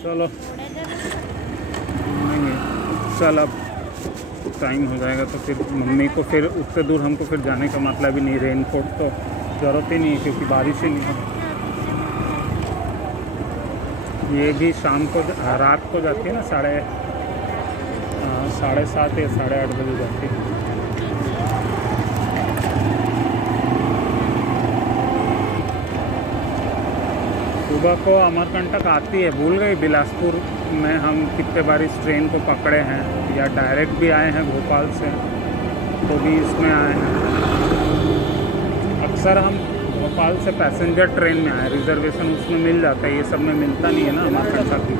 चलो नहीं, चल अब टाइम हो जाएगा तो फिर मम्मी को फिर उतने दूर हमको फिर जाने का मतलब ही नहीं। रेनकोट तो ज़रूरत ही नहीं है क्योंकि बारिश ही नहीं है। ये भी शाम को रात को जाती है ना, 7:30 या 8:30 बजे जाती है। सुबह को अमरकंटक आती है। भूल गई बिलासपुर में हम कितने बार इस ट्रेन को पकड़े हैं, या डायरेक्ट भी आए हैं भोपाल से तो भी इसमें आए हैं। अक्सर हम भोपाल से पैसेंजर ट्रेन में आए, रिजर्वेशन उसमें मिल जाता है, ये सब में मिलता नहीं है ना अमरकंटक भी।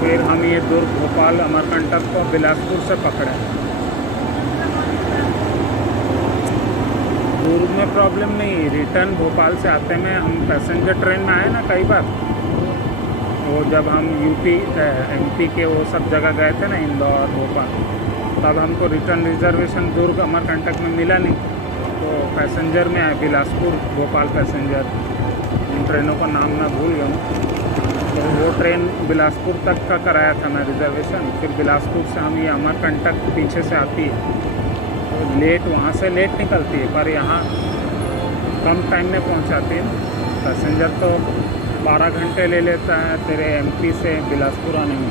फिर हम ये दुर्ग भोपाल अमरकंटक को बिलासपुर से पकड़े। दुर्ग में प्रॉब्लम नहीं, रिटर्न भोपाल से आते में हम पैसेंजर ट्रेन में आए ना कई बार। वो जब हम यूपी एमपी के वो सब जगह गए थे ना, इंदौर भोपाल, तब हमको रिटर्न रिजर्वेशन दुर्ग अमरकंटक में मिला नहीं, तो पैसेंजर में आए, बिलासपुर भोपाल पैसेंजर। उन ट्रेनों का नाम मैं भूल गया हूँ। तो वो ट्रेन बिलासपुर तक का कराया था मैं रिजर्वेशन। फिर बिलासपुर से हम ये अमरकंटक पीछे से आती है, तो लेट वहाँ से लेट निकलती है, पर यहाँ कम टाइम में पहुँचाती है। पैसेंजर तो 12 घंटे ले लेता है तेरे एमपी से बिलासपुर आने में।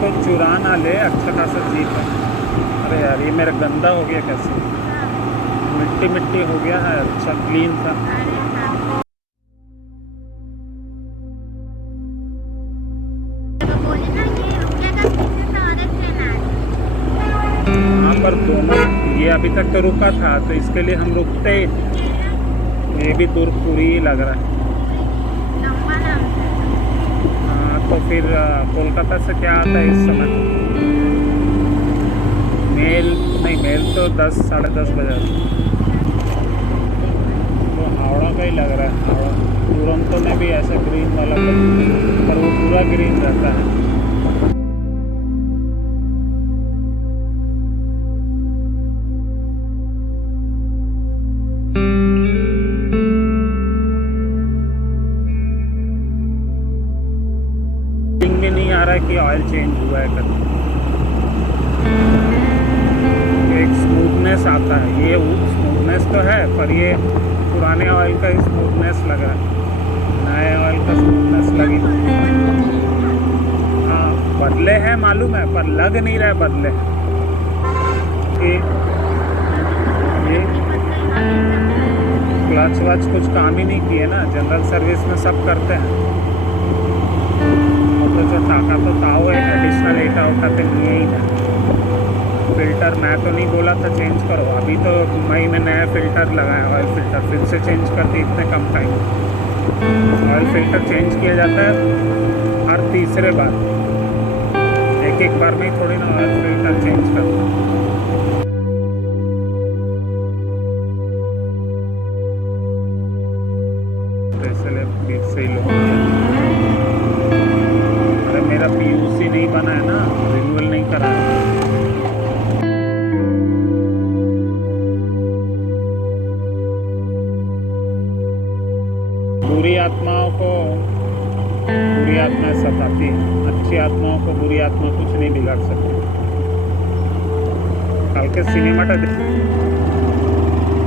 कोई चुरा ना ले, अच्छा खासा जीप है। अरे यार ये मेरा गंदा हो गया, कैसे मिट्टी मिट्टी हो गया है, अच्छा क्लीन था। हाँ पर दोनों, ये अभी तक तो रुका था तो इसके लिए हम रुकते ही। ये भी दुर्गपुरी ही लग रहा है। तो फिर कोलकाता से क्या आता है इस समय? मेल नहीं, मेल तो 10 साढ़े 10 बजे। तो हावड़ा का ही लग रहा है। हावड़ा दुरंतो में भी ऐसा ग्रीन वाला, पर वो पूरा ग्रीन रहता है। नहीं आ रहा है कि ऑयल चेंज हुआ है कभी। एक स्मूथनेस आता है, ये स्मूथनेस तो है, पर ये पुराने ऑयल का ही स्मूथनेस लग रहा है, नए ऑयल का स्मूथनेस लगी। हाँ बदले हैं मालूम है, पर लग नहीं रहा है बदले। ये क्लच वच कुछ काम ही नहीं किए ना, जनरल सर्विस में सब करते हैं। तो जो टाका तो ताओ है, एडिशनल एटा उठाते नहीं ही ना। फ़िल्टर मैं तो नहीं बोला था चेंज करो, अभी तो मई में नया फ़िल्टर लगाया, ऑयल फ़िल्टर फिर से चेंज कर दी इतने कम टाइम। ऑयल फ़िल्टर चेंज किया जाता है हर तीसरे बार, एक बार में ही थोड़ी ना ऑयल फ़िल्टर चेंज करता। इसलिए फिर से ही लो। अरे मेरा पीयूसी नहीं बना है ना, रिन्यूअल नहीं करा है। बुरी आत्माओं को बुरी आत्मा सताती है, अच्छी आत्माओं को बुरी आत्मा कुछ नहीं बिगाड़ सकती। कल के सिनेमाटा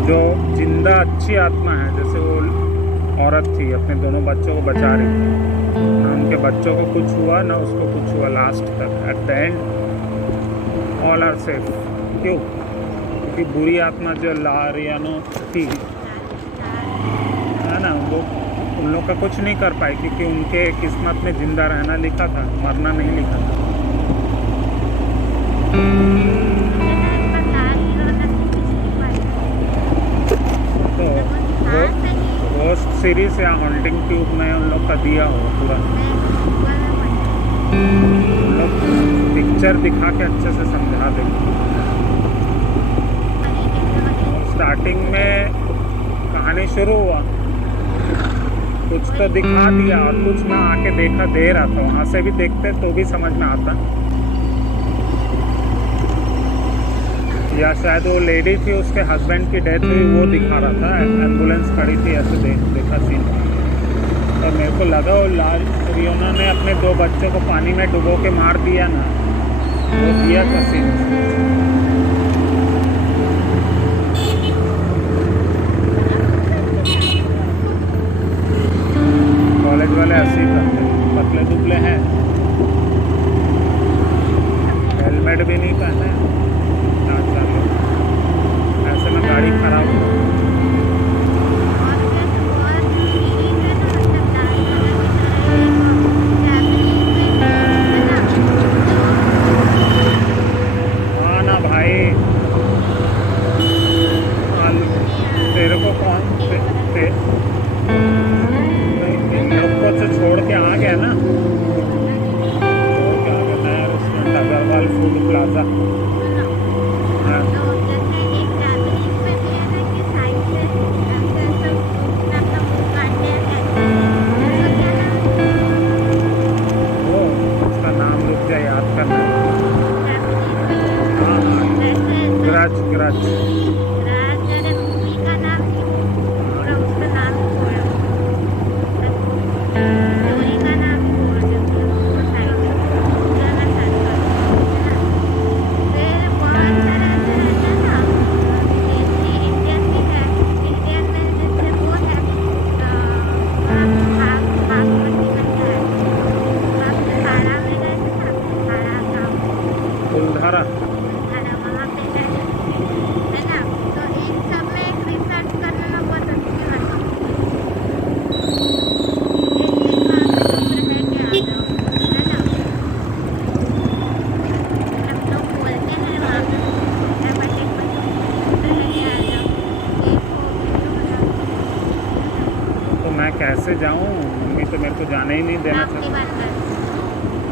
जो जिंदा अच्छी आत्मा है, जैसे वो औरत थी अपने दोनों बच्चों को बचा रही थी, ना उनके बच्चों को कुछ हुआ ना उसको कुछ हुआ लास्ट तक। At the end all are safe. क्यों? क्योंकि बुरी आत्मा जो लारियानो थी है ना, वो उन लोग का कुछ नहीं कर पाई, क्योंकि उनके किस्मत में जिंदा रहना लिखा था, मरना नहीं लिखा था। सीरीज या हॉन्टिंग ट्यूब में उन लोग का दिया हो पूरा, उन लोग पिक्चर दिखा के अच्छे से समझा देंगे। स्टार्टिंग में कहानी शुरू हुआ, कुछ तो दिखा दिया और कुछ मैं आके देखा दे रहा था, वहाँ से भी देखते तो भी समझ में आता। या शायद वो लेडी थी, उसके हस्बैंड की डेथ हुई, वो दिखा रहा था, एम्बुलेंस खड़ी थी, ऐसे देखा सीन। और मेरे को लगा वो रियोना ने अपने 2 बच्चों को पानी में डुबो के मार दिया ना, वो दिया था सीन। कॉलेज वाले ऐसे ही करते, पतले दुबले हैं, हेलमेट भी नहीं पहने, ऐसे में गाड़ी खराब हो। हाँ ना भाई, तेरे को कौन इन लोग को तो छोड़ के आ गया ना, छोड़ के आ गया नया रेस्टोरेंट अग्रवाल फूड प्लाजा। ग्रज फुलधारा। कैसे जाऊँ, मम्मी तो मेरे को जाने ही नहीं देना चाहती।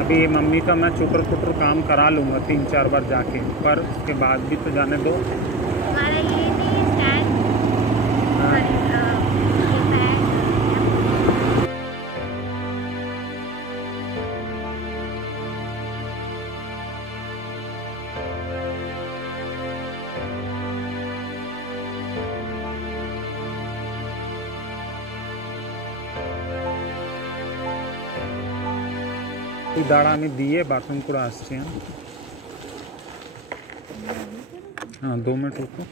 अभी मम्मी का मैं चुटर पुटर काम करा लूँगा 3-4 बार जाके, पर उसके बाद भी तो जाने दो। ಈ ದಾಡ आम्ही दिए बाथरूम ಕೂಡ আসছে। हाँ 2 मिनट रुको।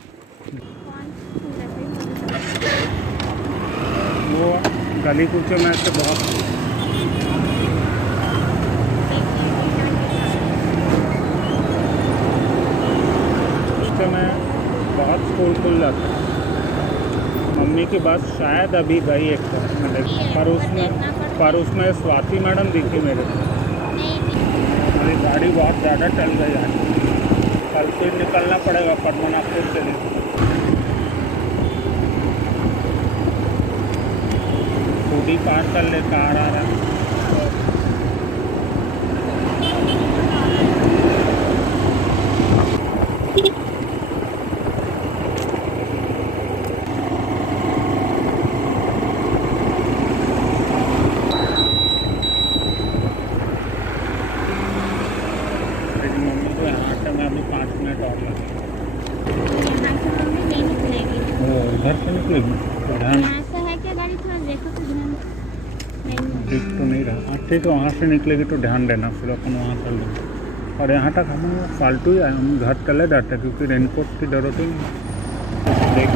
वो गली कूचे में से बहुत में बहुत स्कूल खुल जाता है। मम्मी की बस शायद अभी गई एक मिनट, पर उसमें स्वाति मैडम दिखी मेरे को। मेरी गाड़ी बहुत ज़्यादा चल गई है, कल फिर निकलना पड़ेगा पद्मनाभपुर से लिए। स्कूटी पार कर ले, कार आ रहा है। घर से निकलेगी तो ध्यान से है क्या गाड़ी, थोड़ा देखो तो ध्यान ठीक तो नहीं रहा। ठीक है, वहाँ से निकलेगी तो ध्यान देना, फिर अपन वहाँ कर लेंगे। और यहाँ तक हम फालतू ही आए, हम घर चले जाते क्योंकि रेनकोट की जरूरत ही नहीं। देख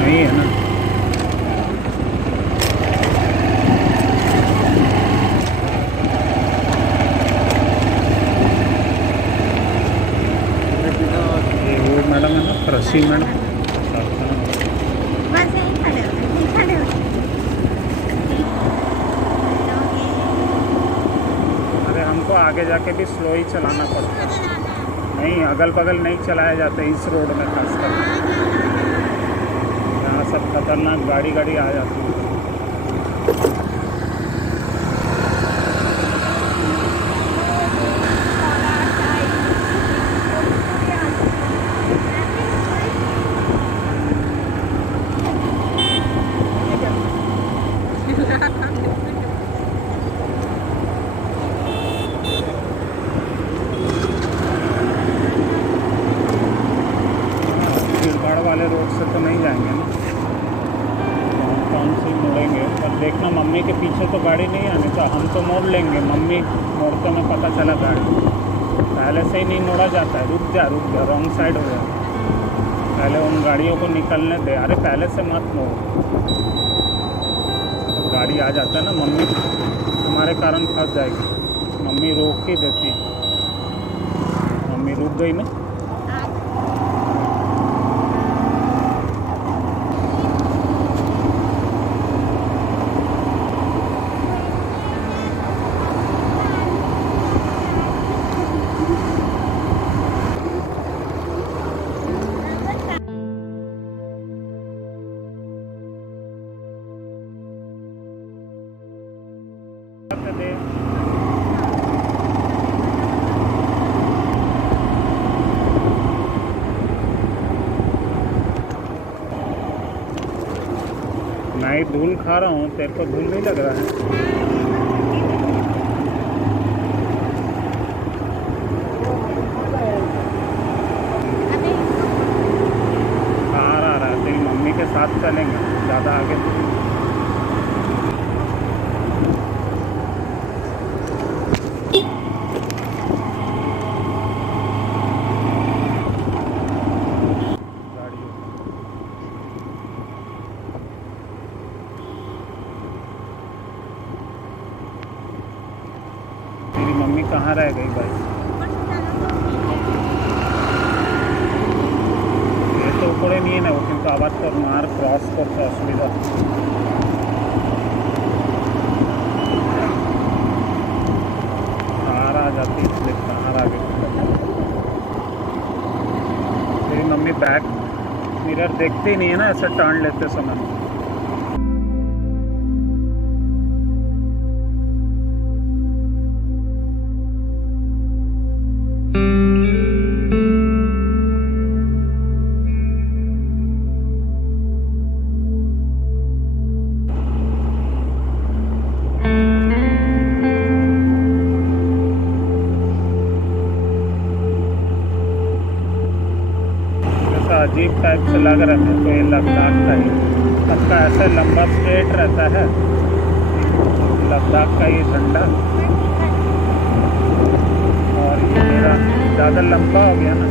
नहीं है ना, मैडम है ना, कृषि मैडम। अरे हमको आगे जाके भी स्लो ही चलाना पड़ता है, नहीं अगल बगल नहीं चलाया जाता इस रोड में खासकर। सब खतरनाक गाड़ी आ जाती है। भीड़भाड़ वाले रोड से तो नहीं जाएंगे ना, कौन सी मुड़ेंगे। पर देखना मम्मी के पीछे तो गाड़ी नहीं आनी, तो हम तो मोड़ लेंगे, मम्मी मोड़ते में पता चला गाड़ी पहले से ही नहीं मोड़ा जाता है। रुक जा रॉन्ग साइड हो गया, पहले उन गाड़ियों को निकलने दे। अरे पहले से मत मोड़, गाड़ी आ जाता है ना, मम्मी हमारे कारण फंस जाएगी। मम्मी रोक ही देती है, मम्मी रुक गई ना। मैं ही धूल खा रहा हूँ, तेरे को धूल नहीं लग रहा है? कार आ रहा है, तेरी मम्मी के साथ चलेंगे, ज़्यादा आगे तेरी मम्मी कहाँ रह गई भाई? ये तो ऊपर नहीं है ना, वो किंतु आवाज कर मार क्रॉस करते असुविधा। कार आ जाती इसलिए कार आ गई। तेरी मम्मी बैक मिरर देखती नहीं है ना ऐसे टर्न लेते समय। अजीब टाइप से लग रहा है तो ये लद्दाख का ही, सबका ऐसे लंबा स्ट्रेट रहता है लद्दाख का ये झंडा। और ये मेरा ज़्यादा लंबा हो गया ना।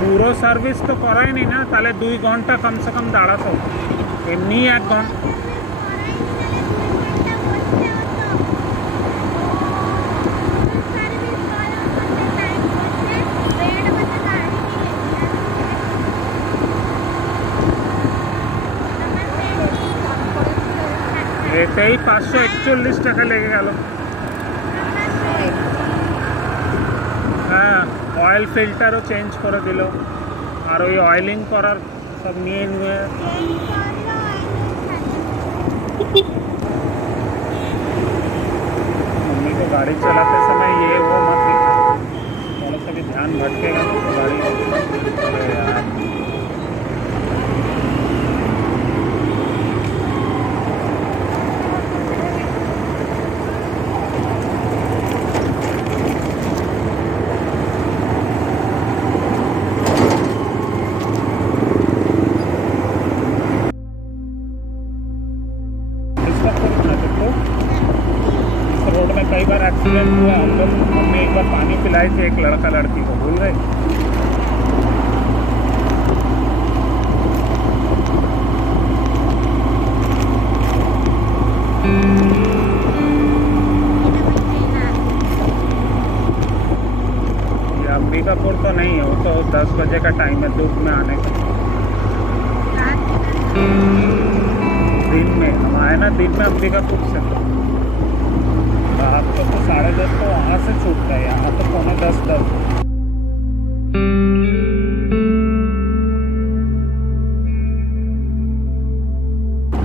পুরো সার্ভিস তো করায়নি না, তাহলে 2 ঘন্টা কমসে কম দাঁড়াতো, এমনি 1 ঘন্টা। এতেই 541 টাকা লেগে গেল। হ্যাঁ, অয়েল ফিল্টারও চেঞ্জ করে দিল, আর ওই অয়েলিং করার সব নিয়ে मम्मी को गाड़ी चलाते समय ये वो मत दिखा, थोड़ा सा भी ध्यान भटकेगा तो गाड़ी। अरे यार रोड में कई बार एक्सीडेंट हुआ। हम लोग मम्मी एक बार पानी पिलाई थी एक लड़का लड़की को, भूल गए? अलीपुर तो नहीं है, वो तो 10 बजे का टाइम है धूप में आने का। दिन में हम आए ना, दिन में अंबिकापुर से रात को तो 10:30 तो वहाँ से छूटता है, यहाँ तो 9:45-10।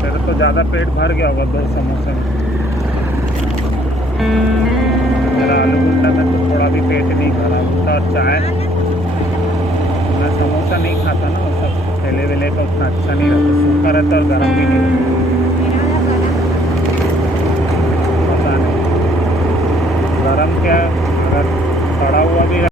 तेरे तो ज़्यादा पेट भर गया होगा 2 समोसे में। मेरा आलू गुंडा में तो थोड़ा भी पेट नहीं भरा, और चाय। मैं समोसा नहीं खाता ना, वो सब ठेले वेले का उतना अच्छा नहीं रहता, सूखा रहता और गर्म भी नहीं रहता। पता नहीं गर्म क्या, अगर